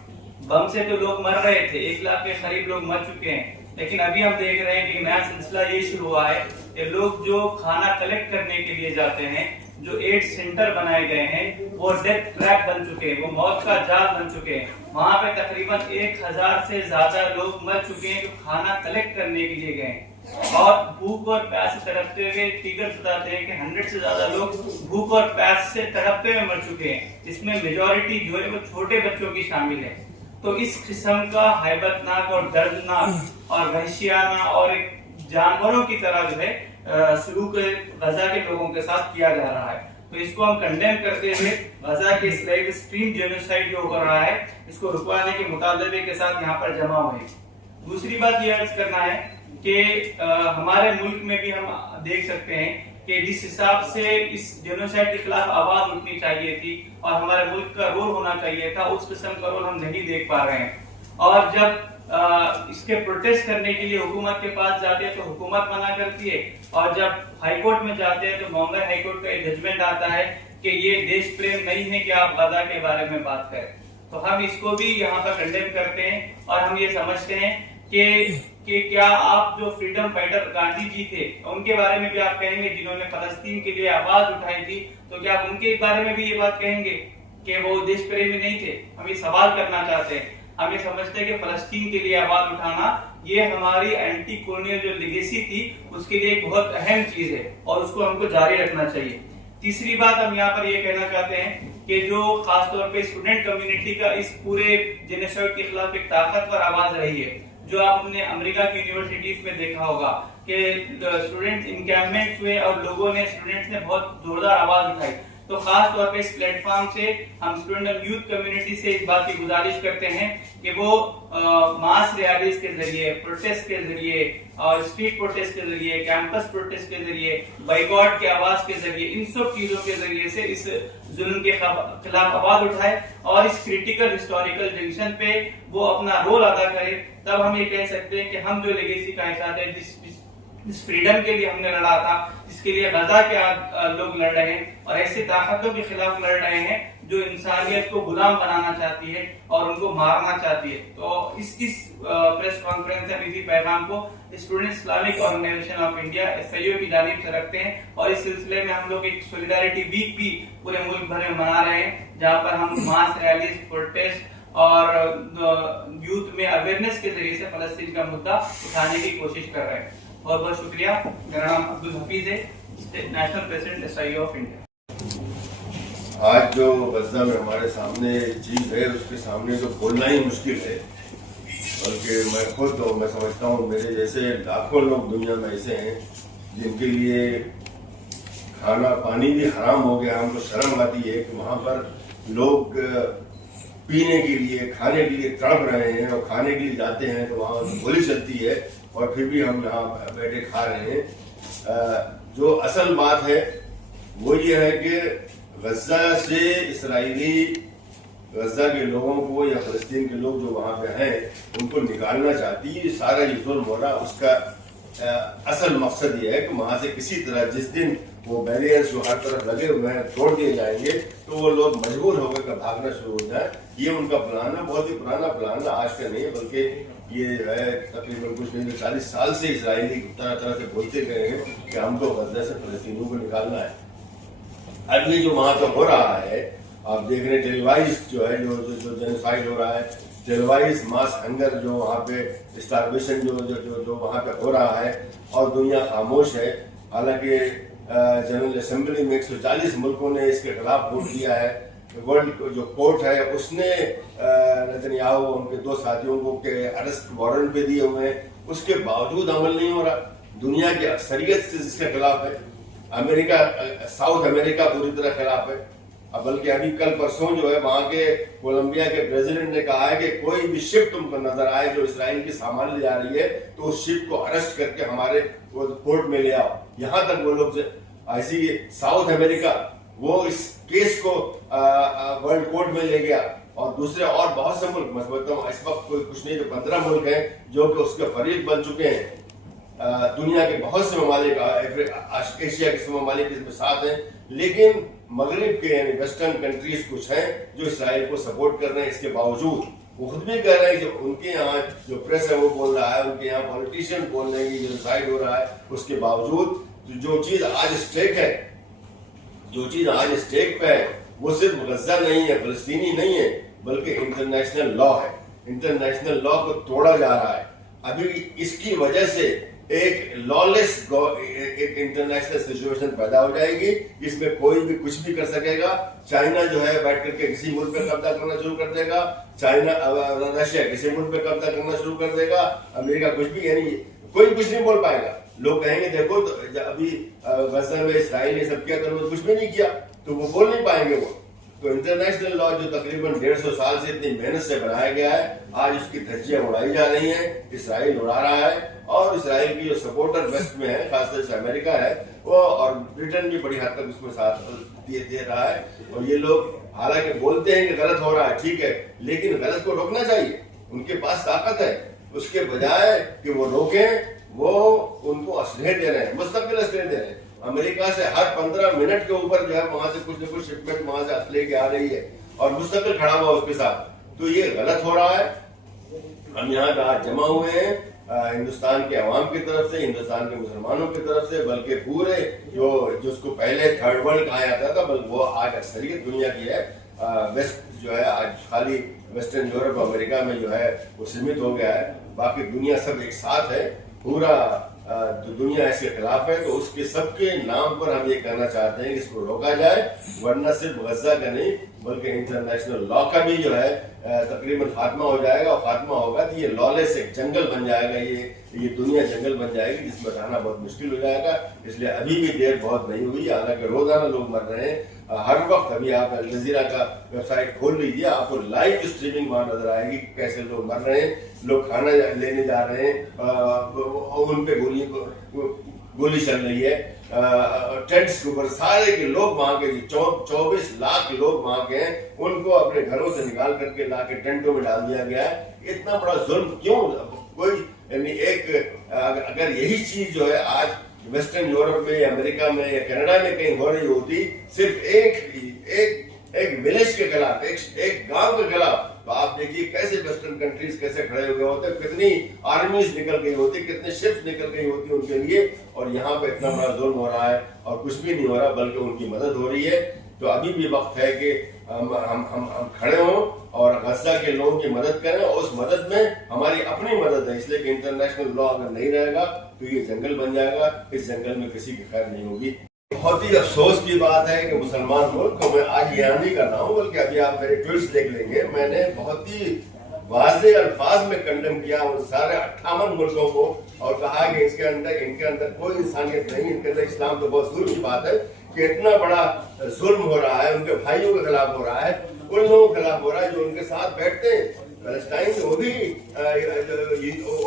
बम से तो लोग मर रहे थे, 1 लाख के करीब लोग मर चुके हैं, लेकिन अभी हम देख रहे हैं कि नया सिलसिला ये शुरू हुआ है कि लोग जो खाना कलेक्ट करने के लिए जाते हैं, जो एड सेंटर बनाए गए हैं, वो डेथ ट्रैप बन चुके हैं, वो मौत का जाल बन चुके हैं। वहां पे तकरीबन 1000 से ज्यादा लोग मर चुके हैं जो खाना कलेक्ट करने के लिए गए हैं और भूख और प्यास से तड़पते हुए फिगर्स बताते हैं कि 100 से ज्यादा लोग भूख और प्यास से तड़पते हुए मर चुके हैं। इसमें मेजॉरिटी जो है वो छोटे बच्चों की शामिल है। तो इस किस्म का हैबतनाक और दर्दनाक और वहशियाना और एक जानवरों की तरह जो है सलूक गजा के लोगों के साथ किया जा रहा है। तो इसको हम कंडेम करते हुए गजा के इस लाइव स्ट्रीम जेनोसाइड जो हो रहा है, इसको रुकवाने के मुतालबे के साथ यहाँ पर जमा हुए। दूसरी बात ये अर्ज करना है कि हमारे मुल्क में भी हम देख सकते हैं कि जिस हिसाब से इस जेनोसाइड के खिलाफ आवाज उठनी चाहिए थी और हमारे मुल्क का रोल होना चाहिए था, उस किस्म का रोल हम नहीं देख पा रहे हैं। और जब इसके प्रोटेस्ट करने के लिए हुकूमत के पास जाते हैं तो हुकूमत मना करती है, और जब हाई कोर्ट में जाते हैं तो बॉम्बे हाई कोर्ट का जजमेंट आता है कि ये देश प्रेम नहीं है कि आप गजा के बारे में बात करें। तो हम इसको भी यहाँ पर कंडेम करते हैं और हम ये समझते हैं कि क्या आप जो फ्रीडम फाइटर गांधी जी थे उनके बारे में भी आप कहेंगे, जिन्होंने फलस्तीन के लिए आवाज उठाई थी, तो क्या आप उनके बारे में भी ये बात कहेंगे कि वो देश प्रेमी नहीं थे? हम ये सवाल करना चाहते हैं। हम ये समझते हैं कि फलस्तीन के लिए आवाज उठाना ये हमारी एंटी कॉलोनियल जो लेगेसी थी उसके लिए एक बहुत अहम चीज है और उसको हमको जारी रखना चाहिए। तीसरी बात हम यहाँ पर ये कहना चाहते हैं कि जो खासतौर पे स्टूडेंट कम्युनिटी का इस पूरे जेनोसाइड के खिलाफ एक ताकतवर आवाज रही है, जो आपने अमेरिका की यूनिवर्सिटीज में देखा होगा कि स्टूडेंट्स इनकैम्पमेंट हुए और लोगों ने, स्टूडेंट्स ने बहुत जोरदार आवाज उठाई। तो खास तौर पे इस प्लेटफॉर्म से हम स्टूडेंट और यूथ कम्युनिटी से इस बात की गुजारिश करते हैं कि वो मास रैलीज के जरिए, प्रोटेस्ट के जरिए और स्ट्रीट प्रोटेस्ट के जरिए, कैंपस प्रोटेस्ट के जरिए, बाइकॉट की आवाज के जरिए, इन सब चीजों के जरिए से इस जुल्म के खिलाफ आवाज उठाए और इस क्रिटिकल हिस्टोरिकल जंक्शन पे वो अपना रोल अदा करे। तब हम ये कह सकते हैं कि हम जो लेगेसी का हिस्सा है, जिस फ्रीडम के लिए हमने लड़ा था, जिसके लिए गजा के लोग लड़ रहे हैं और ऐसी ताकतों के खिलाफ लड़ रहे हैं जो इंसानियत को गुलाम बनाना चाहती है और उनको मारना चाहती है। तो इस प्रेस कॉन्फ्रेंस में इसी पैगाम को Student Islamic Organisation of India SIO की जानिब से रखते हैं और इस सिलसिले में हम लोग एक सॉलिडारिटी वीक भी पूरे मुल्क भर में मना रहे हैं, जहाँ पर हम मास रैलीज, प्रोटेस्ट और यूथ में अवेयरनेस के जरिए से फलस्तीन का मुद्दा उठाने की कोशिश कर रहे हैं। बहुत बहुत शुक्रिया। मेरा नाम अब्दुल हफीज है, national president SIO of India. आज जो गजा में हमारे सामने चीज है उसके सामने तो बोलना ही मुश्किल है, बल्कि मैं खुद तो मैं समझता हूँ मेरे जैसे लाखों लोग दुनिया में ऐसे हैं जिनके लिए खाना पानी भी हराम हो गया। हमको शर्म आती है कि वहाँ पर लोग पीने के लिए, खाने के लिए तड़प रहे हैं और खाने के लिए जाते हैं तो वहाँ गोली चलती है और फिर भी हम यहाँ बैठे खा रहे हैं। जो असल बात है वो ये है कि गजा से इसराइली गजा के लोगों को या फलस्तीन के लोग जो वहाँ पे हैं उनको निकालना चाहती है। सारा ये जुल्म हो रहा, उसका असल मकसद ये है कि वहाँ से किसी तरह जिस दिन वो बैरियर्स जो हर तरफ लगे हुए हैं तोड़ दिए जाएंगे तो वो लोग मजबूर होकर के भागना शुरू हो जाए। ये उनका प्लान है, बहुत ही पुराना प्लान है, आज का नहीं है, बल्कि ये है तकरीबन कुछ नहीं 40 साल से इसराइली तरह तरह से बोलते गए हैं कि हमको गजा से फलस्तीनियों को निकालना है। अब ये जो वहाँ तो हो रहा है, आप देख रहे हैं टेलीवाइज जो है जो जेनोसाइड हो रहा है, टेलीवाइज मास हंगर जो वहाँ पे स्टारवेशन जो वहाँ पे हो रहा है और दुनिया खामोश है। हालांकि जनरल असेंबली में 140 मुल्कों ने इसके खिलाफ वोट दिया है, वर्ल्ड जो कोर्ट है उसने नेतन्याहू उनके 2 साथियों को के अरेस्ट वारंट पे दिए हुए हैं, उसके बावजूद अमल नहीं हो रहा। दुनिया की अक्सरियत से इसके खिलाफ है, अमेरिका, साउथ अमेरिका पूरी तरह खिलाफ है। अब बल्कि अभी कल परसों जो है वहां के कोलंबिया के प्रेसिडेंट ने कहा है कि कोई भी शिप तुमको नजर आए जो इसराइल की सामान ले जा रही है तो उस शिप को अरेस्ट करके हमारे कोर्ट में ले आओ। यहाँ तक वो लोग ऐसी साउथ अमेरिका वो इस केस को वर्ल्ड कोर्ट में ले गया। और दूसरे और बहुत से मुल्क, मैं समझता हूँ इस वक्त कोई कुछ नहीं, जो 15 मुल्क हैं जो कि उसके फरीक बन चुके हैं। दुनिया के बहुत से ममालिक, एशिया के ममालिक इसमें साथ हैं, लेकिन मगरिब के यानी वेस्टर्न कंट्रीज कुछ हैं जो इसराइल को सपोर्ट कर रहे हैं। इसके बावजूद वो खुद भी कह रहे हैं जो उनके यहाँ जो प्रेस है वो बोल रहा है, उनके यहाँ पॉलिटिशियन बोल रहे हैं कि जेनोसाइड हो रहा है। उसके बावजूद जो चीज आज स्टेक है, जो चीज आज स्टेक पे है वो सिर्फ गजा नहीं है, फलस्तीनी नहीं है, बल्कि इंटरनेशनल लॉ है। इंटरनेशनल लॉ को तोड़ा जा रहा है। अभी इसकी वजह से एक लॉलेस एक इंटरनेशनल सिचुएशन पैदा हो जाएगी जिसमें कोई भी कुछ भी कर सकेगा। चाइना जो है बैठ करके किसी मुल्क पे कब्जा करना शुरू कर देगा, रशिया किसी मुल्क पे कब्जा करना शुरू कर देगा, अमेरिका कुछ भी, यानी कोई कुछ नहीं बोल पाएगा। लोग कहेंगे देखो तो अभी गजा में इसराइल ये सब किया तो कुछ भी नहीं किया, तो वो बोल नहीं पाएंगे वो। तो इंटरनेशनल लॉ जो तकरीबन 150 साल से इतनी मेहनत से बनाया गया है, आज उसकी धज्जियां उड़ाई जा रही हैं, इसराइल उड़ा रहा है। और इसराइल की जो सपोर्टर वेस्ट में है, खासतौर से अमेरिका है वो, और ब्रिटेन भी बड़ी हद तक उसमें साथ दे रहा है। और ये लोग हालांकि बोलते हैं कि गलत हो रहा है, ठीक है, लेकिन गलत को रोकना चाहिए, उनके पास ताकत है। उसके बजाय कि वो रोकें, वो उनको असलहे दे रहे हैं, मुस्तकिल असलहे दे रहे हैं। अमेरिका से हर 15 मिनट के ऊपर जो है वहां से कुछ न कुछ शिपमेंट वहां से असलहे की आ रही है और मुस्तकिल खड़ा हुआ उसके साथ। तो ये गलत हो रहा है। हम यहाँ पे आज जमा हुए हैं हिंदुस्तान के अवाम की तरफ से, हिंदुस्तान के मुसलमानों की तरफ से, बल्कि पूरे जो जिसको पहले थर्ड वर्ल्ड कहा जाता था, बल्कि वो आज अक्सरियत दुनिया की है। वेस्ट जो है आज खाली वेस्टर्न यूरोप अमेरिका में जो है वो सीमित हो गया है, बाकी दुनिया सब एक साथ है। पूरा दुनिया इसके खिलाफ है। तो उसके सबके नाम पर हम ये कहना चाहते हैं कि इसको रोका जाए, वरना सिर्फ गजा का नहीं बल्कि इंटरनेशनल लॉ का भी जो है तकरीबन खात्मा हो जाएगा। और खात्मा होगा तो ये लॉलेस एक जंगल बन जाएगा, ये दुनिया जंगल बन जाएगी जिसमें रहना बहुत मुश्किल हो जाएगा। इसलिए अभी भी देर बहुत नहीं हुई, हालांकि रोजाना लोग मर रहे हैं हर वक्त। अभी आप अल जजीरा का वेबसाइट खोल लीजिए, आपको लाइव स्ट्रीमिंग वहां नजर आएगी कैसे लोग मर रहे हैं। लोग खाना लेने जा रहे हैं, उन पे गोली चल रही है, टेंट्स के ऊपर सारे के लोग वहां के 24 लाख लोग वहां के हैं, उनको अपने घरों से निकाल करके ला के टेंटों में डाल दिया गया है। इतना बड़ा जुल्म क्यों? कोई यानी अगर यही चीज जो है आज वेस्टर्न यूरोप में या अमेरिका में या कनाडा में कहीं हो रही होती, सिर्फ एक विलेज के खिलाफ, एक गांव के खिलाफ, तो आप देखिए कैसे वेस्टर्न कंट्रीज कैसे खड़े हो गए होते, कितनी आर्मीज निकल गई होती, कितने शिप्स निकल गई होती उनके लिए। और यहाँ पे इतना बड़ा जुल्म हो रहा है और कुछ भी नहीं हो रहा, बल्कि उनकी मदद हो रही है। तो अभी भी वक्त है कि हम खड़े हों और गजा के लोगों की मदद करें। और उस मदद में हमारी अपनी मदद है, इसलिए कि इंटरनेशनल लॉ अगर नहीं रहेगा तो ये जंगल बन जाएगा, इस जंगल में किसी की खैर नहीं होगी। बहुत ही अफसोस की बात है कि मुसलमान मुल्क को मैं आज यहाँ नहीं कर रहा हूँ, बल्कि अभी आप मेरे ट्वीट्स देख लेंगे, मैंने बहुत ही वाज़ेह अल्फाज में कंडेम किया उन सारे 58 मुल्कों को और कहा कि इनके अंदर कोई इंसानियत नहीं, इनके अंदर इस्लाम तो बहुत दूर की बात है कि इतना बड़ा जुल्म हो रहा है, उनके भाइयों के खिलाफ हो रहा है, उन लोगों के खिलाफ हो रहा है जो उनके साथ बैठते हैं। पैलेस्टाइन वो भी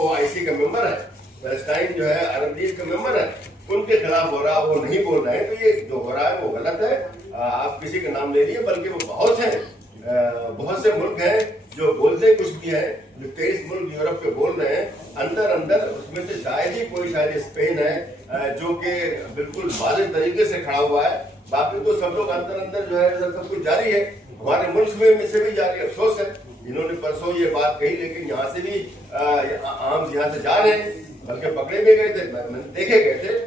OIC का मेंबर है, पैलेस्टाइन जो है अरब लीग का मेंबर है, उनके खिलाफ हो रहा है, वो नहीं बोल रहे हैं। तो ये जो हो रहा है वो गलत है। आप किसी का नाम ले लिए, बल्कि वो बहुत से मुल्क हैं जो बोलते कुछ भी है, जो 23 मुल्क यूरोप के बोल रहे हैं, अंदर उसमें से शायद ही कोई स्पेन है जो कि बिल्कुल वाज़ेह तरीके से खड़ा हुआ है। बाकी तो सब लोग अंदर जो है सब कुछ जारी है, हमारे मुल्क में से भी जारी। अफसोस है इन्होंने परसों ये बात कही, लेकिन यहाँ से भी आम यहाँ से जा रहे हैं, बल्कि पकड़े भी गए थे, देखे गए थे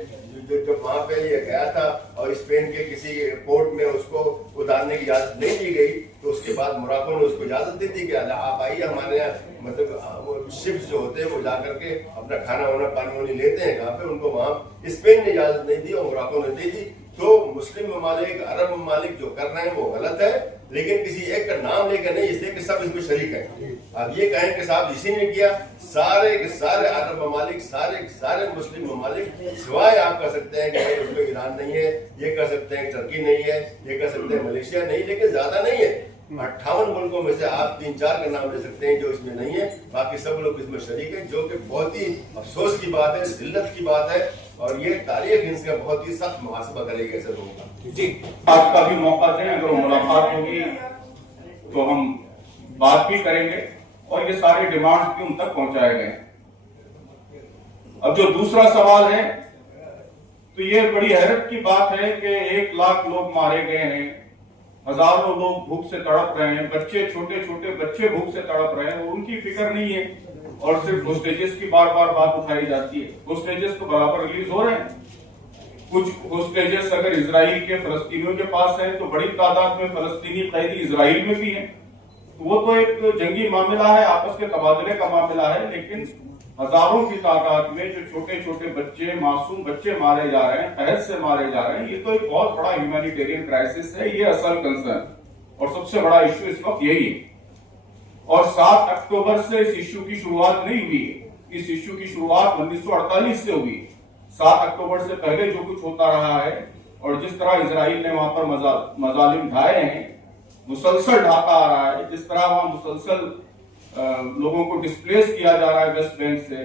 जब वहां पे ये गया था और स्पेन के किसी पोर्ट में उसको उतारने की इजाजत नहीं दी गई। तो उसके बाद मोरक्को ने उसको इजाजत दी थी कि आप आइए हमारे यहाँ, मतलब शिप्स जो होते हैं वो जा करके अपना खाना वाना पानी वानी लेते हैं कहाँ पे, उनको वहां स्पेन ने इजाजत नहीं दी और मोरक्को ने दी थी। تو مسلم ممالک अरब ममालिक जो कर रहे हैं वो गलत है, लेकिन किसी एक का नाम लेकर नहीं, इसलिए कि सब इसमें शरीक हैं। अब ये कहें कि साहब इसी ने किया, सारे के सारे अरब ममालिक, सारे के सारे मुस्लिम ममालिक, सिवाय आप कह सकते हैं कि उसमें ईरान नहीं है, ये कह सकते हैं टर्की नहीं है, ये कह सकते हैं मलेशिया नहीं, लेकिन ज्यादा नहीं है। 58 मुल्कों में से आप 3-4 का नाम ले सकते हैं जो इसमें नहीं है, बाकी सब लोग इसमें शरीक हैं, जो कि बहुत ही अफसोस की बात है, जिल्लत की बात है, और ये तारीख इनका बहुत ही सख्त मुहासबा करेगी ऐसे लोगों का। जी, आज का भी मौका दें, अगर मुलाकात होगी तो हम बात भी करेंगे और ये सारे डिमांड्स भी उन तक पहुंचाए गए। अब जो दूसरा सवाल है, तो ये बड़ी हैरत की बात है कि 1 लाख लोग मारे गए हैं, हजारों लोग भूख से तड़प रहे हैं, बच्चे, छोटे छोटे बच्चे भूख से तड़प रहे हैं, उनकी फिक्र नहीं है, और सिर्फ होस्टेजेस की बार बार बात उठाई जाती है। होस्टेजेस तो बराबर रिलीज हो रहे हैं। कुछ होस्टेजेस अगर इजराइल के फलस्तीनियों के पास हैं तो बड़ी तादाद में फलस्तीनी कैदी इजराइल में भी हैं, तो वो तो एक जंगी मामला है, आपस के तबादले का मामला है, लेकिन हजारों की तादाद में जो छोटे छोटे बच्चे, मासूम बच्चे मारे जा रहे हैं, कहत से मारे जा रहे हैं, ये तो एक बहुत बड़ा ह्यूमैनिटेरियन क्राइसिस है। ये असल कंसर्न और सबसे बड़ा इश्यू इस वक्त यही है। और 7 अक्टूबर से इस इश्यू की शुरुआत नहीं हुई है, इस इश्यू की शुरुआत 1948 से हुई। 7 अक्टूबर से पहले जो कुछ होता रहा है और जिस तरह इजराइल ने वहां पर मजालिम ढाए हैं, मुसलसल ढाता आ रहा है, जिस तरह वहां मुसलसल लोगों को डिस्प्लेस किया जा रहा है वेस्ट बैंक से,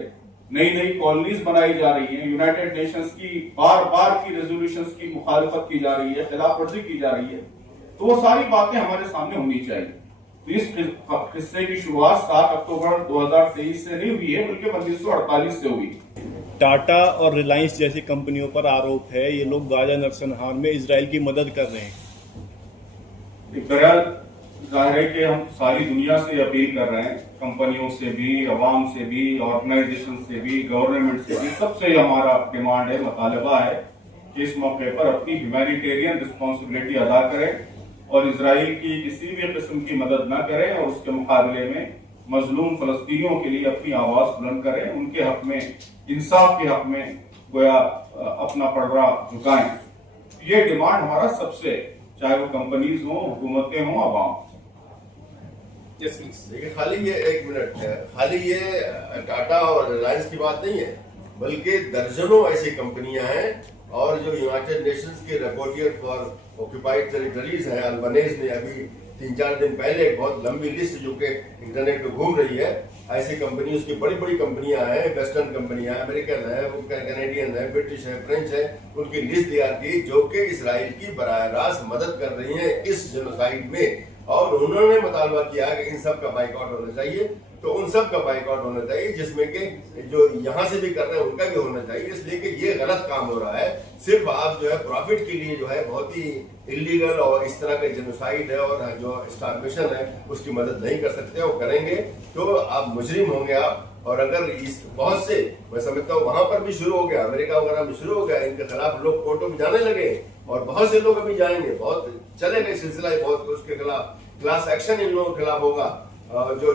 नई नई कॉलोनीज बनाई जा रही है, यूनाइटेड नेशंस की बार बार की रेजोल्यूशंस की मुखालफत की जा रही है, खिलाफ वर्जी की जा रही है, तो वो सारी बातें हमारे सामने होनी चाहिए। तो इस किस्से की शुरुआत 7 अक्टूबर 2023 से नहीं हुई है, बल्कि 1948 से हुई। टाटा और रिलायंस जैसी कंपनियों पर आरोप है ये लोग गाजा नरसंहार में इजराइल की मदद कर रहे हैं। बहरहाल जाहिर है कि हम सारी दुनिया से अपील कर रहे हैं, कंपनियों से भी, अवाम से भी, ऑर्गेनाइजेशन से भी, गवर्नमेंट से भी, सबसे हमारा डिमांड है, मुतालबा है कि इस मौके पर अपनी ह्यूमैनिटेरियन रिस्पॉन्सिबिलिटी अदा करें और इजराइल की किसी भी किस्म की मदद न करें, और उसके मुकाबले में मजलूम फलस्तीनियों के लिए अपनी आवाज बुलंद करें, उनके हक में, इंसाफ के हक में गोया अपना पड़रा झुकाएं। ये डिमांड हमारा सबसे, चाहे वो कंपनीज हो, हुकूमतें हों, अवाम। देखिए, खाली ये 1 मिनट है, खाली ये टाटा और रिलायंस की बात नहीं है, बल्कि दर्जनों ऐसी कंपनियां हैं, और जो यूनाइटेड नेशंस के रिपोर्टर फॉर ऑक्यूपाइड टेरिटरीज है, अल्बनेज ने अभी 3-4 दिन पहले एक बहुत लंबी लिस्ट जो कि इंटरनेट पे घूम रही है, ऐसी कंपनी, उसकी बड़ी बड़ी कंपनियां हैं, वेस्टर्न कंपनियां, अमेरिकन है, कैनेडियन है, ब्रिटिश है, फ्रेंच है, उनकी लिस्ट तैयार की जो कि इसराइल की बराह रास्त मदद कर रही है इस जेनोसाइड में, और उन्होंने मुतालबा किया कि इन सब का बाइकआउट होना चाहिए। तो उन सब का बाइकआउट होना चाहिए, जिसमें कि जो यहाँ से भी कर रहे हैं उनका भी होना चाहिए, इसलिए कि ये गलत काम हो रहा है। सिर्फ आप जो है प्रॉफिट के लिए जो है बहुत ही इलीगल और इस तरह का जेनोसाइड है और जो स्टार्वेशन है उसकी मदद नहीं कर सकते, वो करेंगे तो आप मुजरिम होंगे आप। और अगर इस बहुत से, मैं समझता हूँ वहां पर भी शुरू हो गया, अमेरिका वगैरह में शुरू हो गया, इनके खिलाफ लोग कोर्टों में जाने लगे, और बहुत से लोग अभी जाएंगे, बहुत चलेगा सिलसिला, बहुत उसके खिलाफ क्लास एक्शन इन लोगों के खिलाफ होगा। जो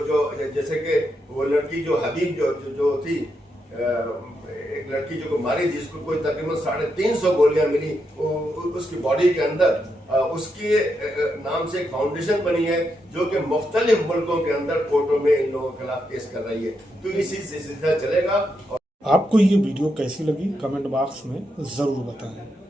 जैसे कि वो लड़की जो हबीब जो थी, एक लड़की जो मारी थी, जिसको कोई तकरीबन 350 गोलियां मिली उसकी बॉडी के अंदर, उसके नाम से एक फाउंडेशन बनी है जो कि मुख्तलिफ मुल्कों के अंदर कोर्टों में इन लोगों के खिलाफ केस कर रही है। तो इसी सिलसिला चलेगा। आपको ये वीडियो कैसी लगी कमेंट बॉक्स में जरूर बताएं।